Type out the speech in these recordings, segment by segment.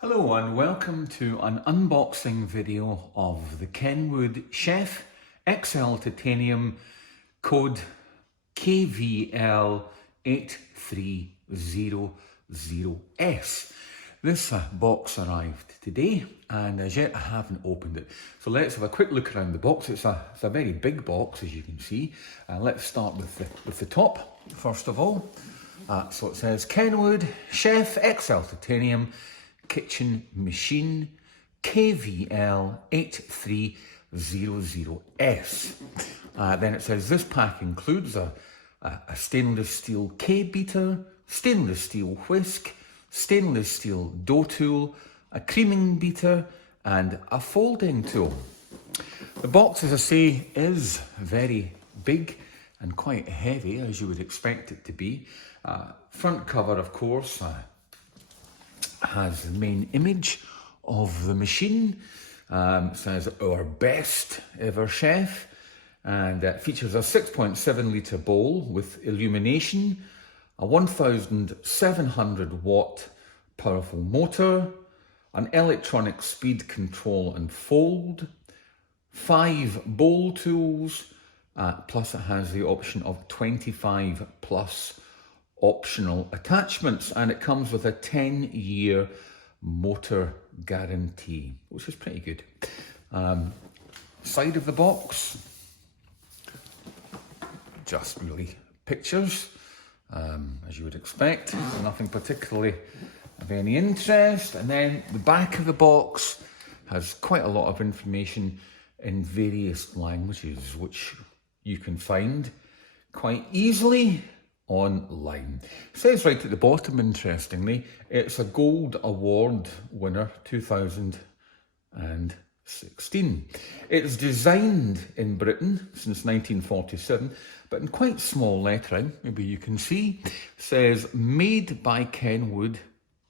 Hello and welcome to an unboxing video of the Kenwood Chef XL Titanium code KVL8300S. This box arrived today and as yet I haven't opened it. So let's have a quick look around the box. It's a very big box, as you can see. Let's start with the top first of all. So it says Kenwood Chef XL Titanium Kitchen Machine KVL8300S. Then it says this pack includes a stainless steel K beater, stainless steel whisk, stainless steel dough tool, a creaming beater and a folding tool. The box, as I say, is very big and quite heavy, as you would expect it to be. Front cover, of course, has the main image of the machine. Says our best ever chef, and features a 6.7 litre bowl with illumination, a 1700 watt powerful motor, an electronic speed control and fold, 5 bowl tools, plus it has the option of 25 plus optional attachments, and it comes with a 10-year motor guarantee, which is pretty good. Side of the box, just really pictures, as you would expect, nothing particularly of any interest. And then the back of the box has quite a lot of information in various languages, which you can find quite easily online. It says right at the bottom, interestingly, it's a Gold Award winner 2016. It's designed in Britain since 1947, but in quite small lettering, maybe you can see, says made by Kenwood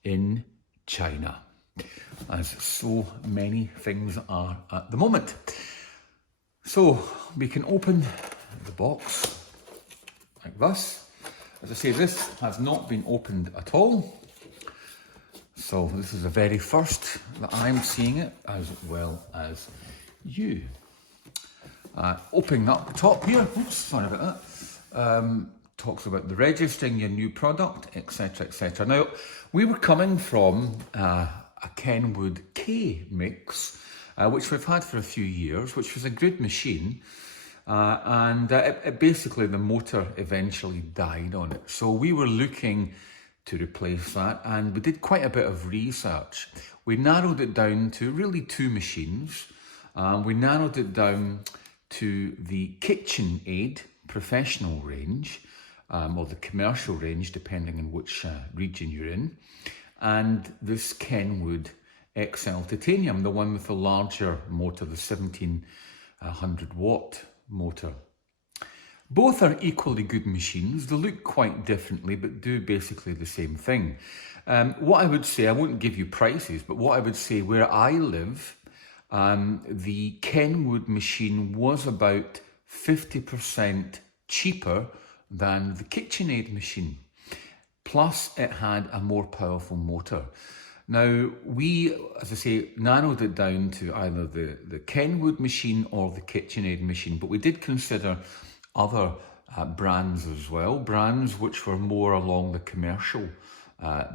in China, as so many things are at the moment. So we can open the box like this. As I say, this has not been opened at all. So this is the very first that I'm seeing it, as well as you. Opening up the top here, oops, sorry about that. Talks about the registering your new product, etc, etc. Now, we were coming from a Kenwood K mix, which we've had for a few years, which was a good machine. It basically, the motor eventually died on it. So we were looking to replace that, and we did quite a bit of research. We narrowed it down to really 2 machines. We narrowed it down to the KitchenAid professional range, or the commercial range, depending on which region you're in, and this Kenwood XL Titanium, the one with the larger motor, the 1700 watt motor. Both are equally good machines. They look quite differently, but do basically the same thing. What I would say, I won't give you prices, but what I would say, where I live, the Kenwood machine was about 50% cheaper than the KitchenAid machine. Plus, it had a more powerful motor. Now, we, as I say, narrowed it down to either the Kenwood machine or the KitchenAid machine, but we did consider other brands as well, brands which were more along the commercial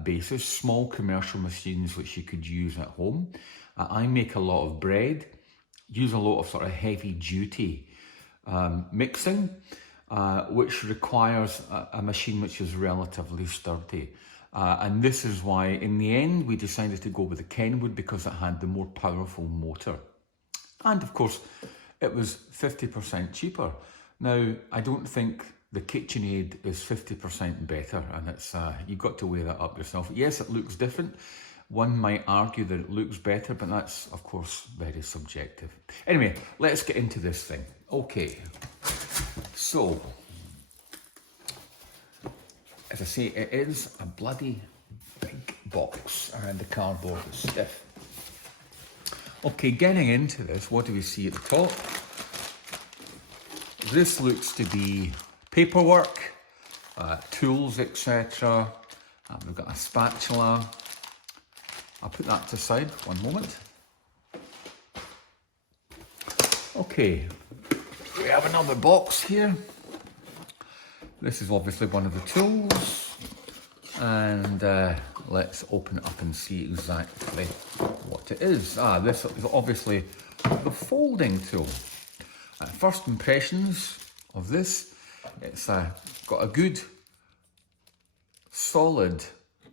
basis, small commercial machines which you could use at home. I make a lot of bread, use a lot of sort of heavy duty mixing, which requires a machine which is relatively sturdy. And this is why, in the end, we decided to go with the Kenwood, because it had the more powerful motor. And of course, it was 50% cheaper. Now, I don't think the KitchenAid is 50% better, and it's you've got to weigh that up yourself. Yes, it looks different. One might argue that it looks better, but that's, of course, very subjective. Anyway, let's get into this thing. Okay, so, as I say, it is a bloody big box, and the cardboard is stiff. Okay, getting into this, what do we see at the top? This looks to be paperwork, tools, etc. We've got a spatula, I'll put that to the side, one moment. Okay, we have another box here. This is obviously one of the tools, and let's open it up and see exactly what it is. This is obviously the folding tool. First impressions of this, it's got a good solid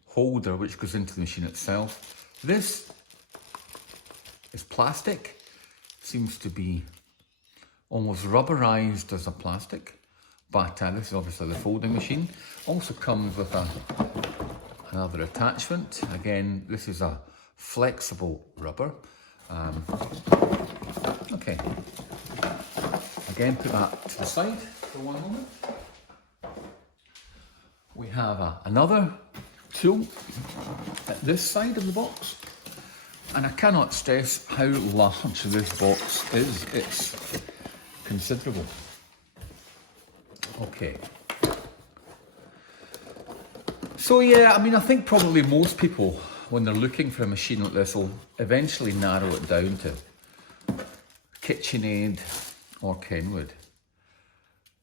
holder which goes into the machine itself. This is plastic, seems to be almost rubberized as a plastic, but this is obviously the folding machine. Also comes with another attachment. Again, this is a flexible rubber. Okay, again, put that to the side for one moment. We have another tool at this side of the box, and I cannot stress how large this box is. It's considerable. Okay. So yeah, I mean, I think probably most people, when they're looking for a machine like this, will eventually narrow it down to KitchenAid or Kenwood.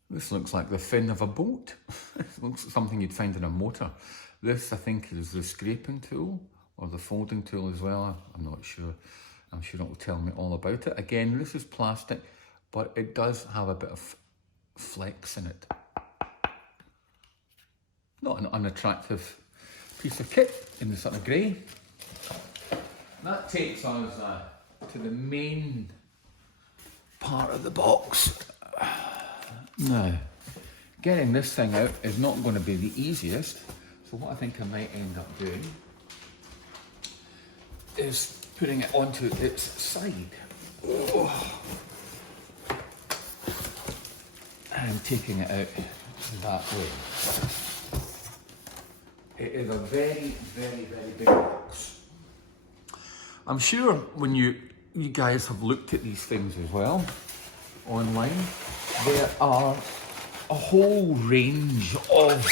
This looks like the fin of a boat. It looks like something you'd find in a motor. This, I think, is the scraping tool or the folding tool as well. I'm not sure. I'm sure it will tell me all about it. Again, this is plastic, but it does have a bit of flex in it. Not an unattractive piece of kit in the sort of grey. That takes us to the main part of the box. Now, getting this thing out is not going to be the easiest, so what I think I might end up doing is putting it onto its side. And taking it out that way. It is a very, very, very big box. I'm sure when you guys have looked at these things as well online, there are a whole range of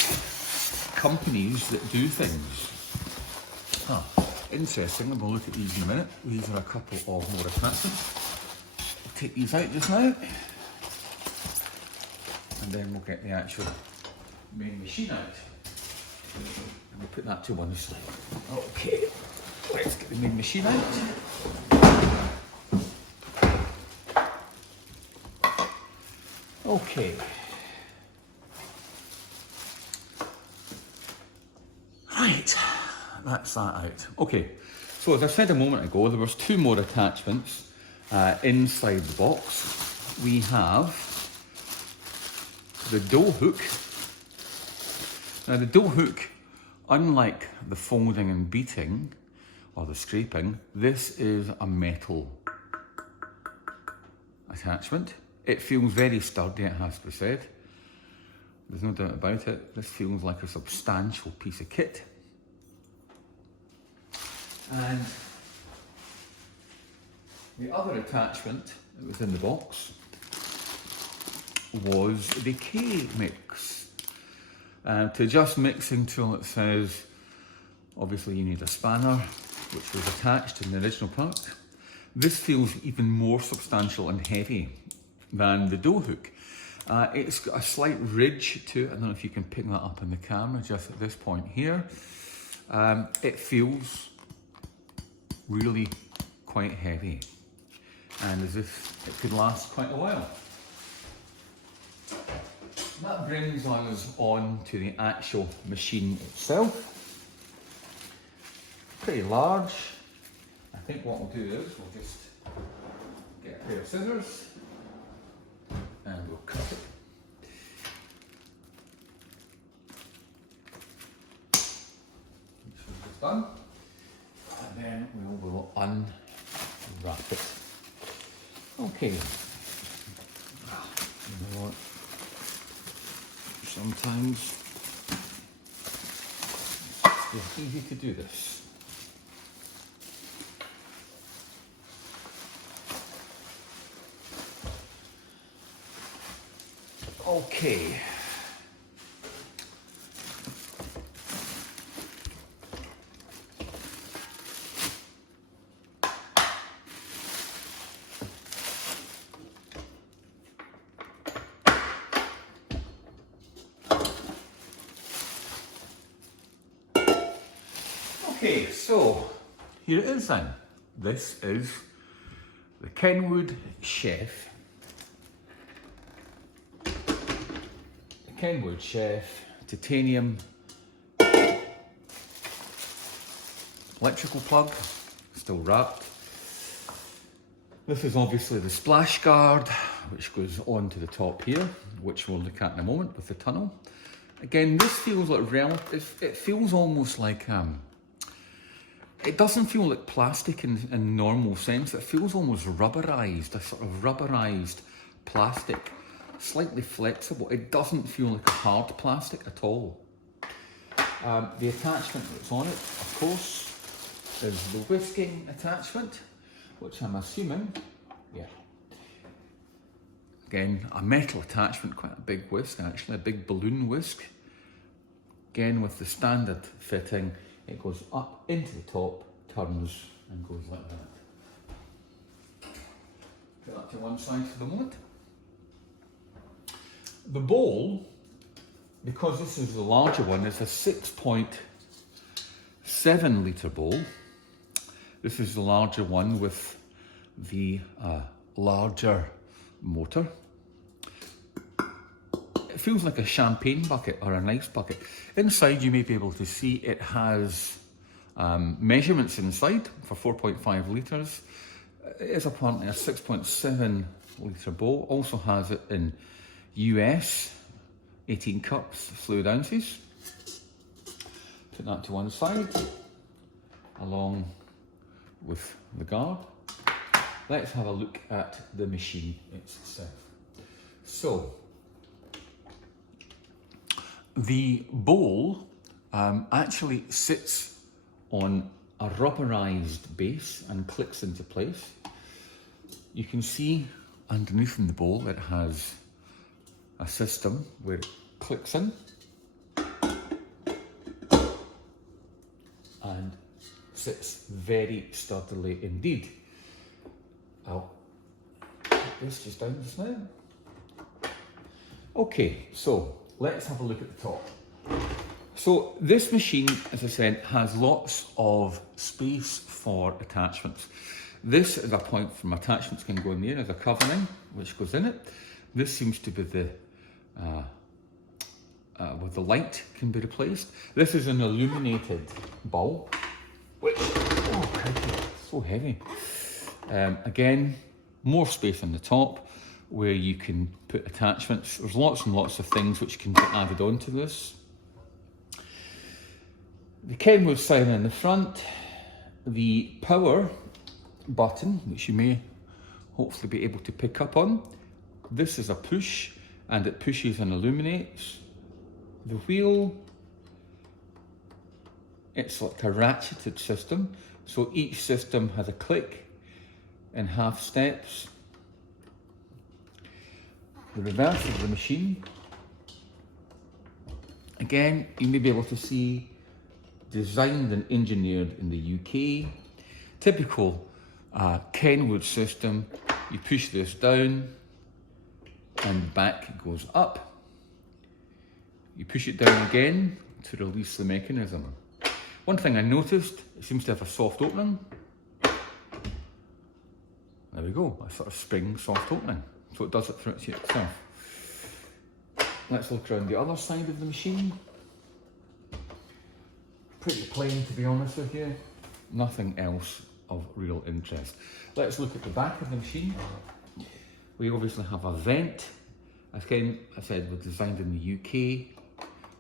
companies that do things. Interesting, and we'll look at these in a minute. These are a couple of more attachments. I'll take these out just now, and then we'll get the actual main machine out. And we'll put that to one side. Okay, let's get the main machine out. Okay. Right, that's that out. Okay, so as I said a moment ago, there was two more attachments inside the box. We have the dough hook. Now the dough hook, unlike the folding and beating, or the scraping, this is a metal attachment. It feels very sturdy, it has to be said. There's no doubt about it. This feels like a substantial piece of kit. And the other attachment that was in the box was the K-Mix. To adjust mixing tool, it says, obviously you need a spanner, which was attached in the original part. This feels even more substantial and heavy than the dough hook. It's got a slight ridge to it. I don't know if you can pick that up in the camera just at this point here. It feels really quite heavy and as if it could last quite a while. That brings us on to the actual machine itself. Pretty large. I think what we'll do is we'll just get a pair of scissors and we'll cut it. Make sure it's done. And then we will unwrap it. Okay. You know what? Sometimes it's easy to do this. Okay. Okay, so here it is then. This is the Kenwood Chef. The Kenwood Chef Titanium electrical plug, still wrapped. This is obviously the splash guard, which goes on to the top here, which we'll look at in a moment with the tunnel. Again, this feels like it feels almost like, it doesn't feel like plastic in normal sense. It feels almost rubberized, a sort of rubberized plastic, slightly flexible. It doesn't feel like a hard plastic at all. The attachment that's on it, of course, is the whisking attachment, which I'm assuming, yeah. Again, a metal attachment, quite a big whisk actually, a big balloon whisk. Again, with the standard fitting, it goes up into the top, turns and goes like that. Put that to one side for the moment. The bowl, because this is the larger one, it's a 6.7 litre bowl. This is the larger one with the larger motor. It feels like a champagne bucket or a nice bucket. Inside you may be able to see it has measurements inside for 4.5 litres. It is apparently a 6.7 litre bowl. Also has it in US, 18 cups, fluid ounces. Put that to one side, along with the guard. Let's have a look at the machine itself. So, the bowl actually sits on a rubberized base and clicks into place. You can see underneath in the bowl it has a system where it clicks in and sits very sturdily indeed. I'll put this just down just now. Okay, so let's have a look at the top. So this machine, as I said, has lots of space for attachments. This is a point from attachments can go in there as a covering, which goes in it. This seems to be the where the light can be replaced. This is an illuminated bulb, which, oh crikey, so heavy. Again, more space on the top where you can put attachments. There's lots and lots of things which can be added onto this. The Kenwood sign in the front, the power button, which you may hopefully be able to pick up on. This is a push, and it pushes and illuminates. The wheel, it's like a ratcheted system, so each system has a click in half steps. The reverse of the machine, again, you may be able to see designed and engineered in the UK. Typical Kenwood system, you push this down and back goes up. You push it down again to release the mechanism. One thing I noticed, it seems to have a soft opening. There we go, a sort of spring soft opening. So it does it for itself. Let's look around the other side of the machine. Pretty plain, to be honest with you. Nothing else of real interest. Let's look at the back of the machine. We obviously have a vent. Again, I said we're designed in the UK.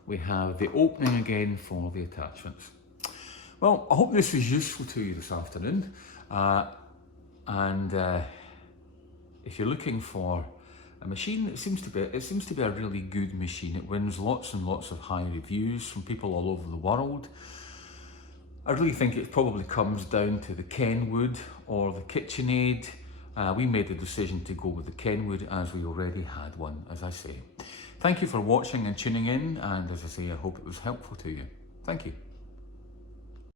We have the opening again for the attachments. Well, I hope this was useful to you this afternoon. If you're looking for a machine, it seems to be a really good machine. It wins lots and lots of high reviews from people all over the world. I really think it probably comes down to the Kenwood or the KitchenAid. We made the decision to go with the Kenwood as we already had one, as I say. Thank you for watching and tuning in, and as I say, I hope it was helpful to you. Thank you.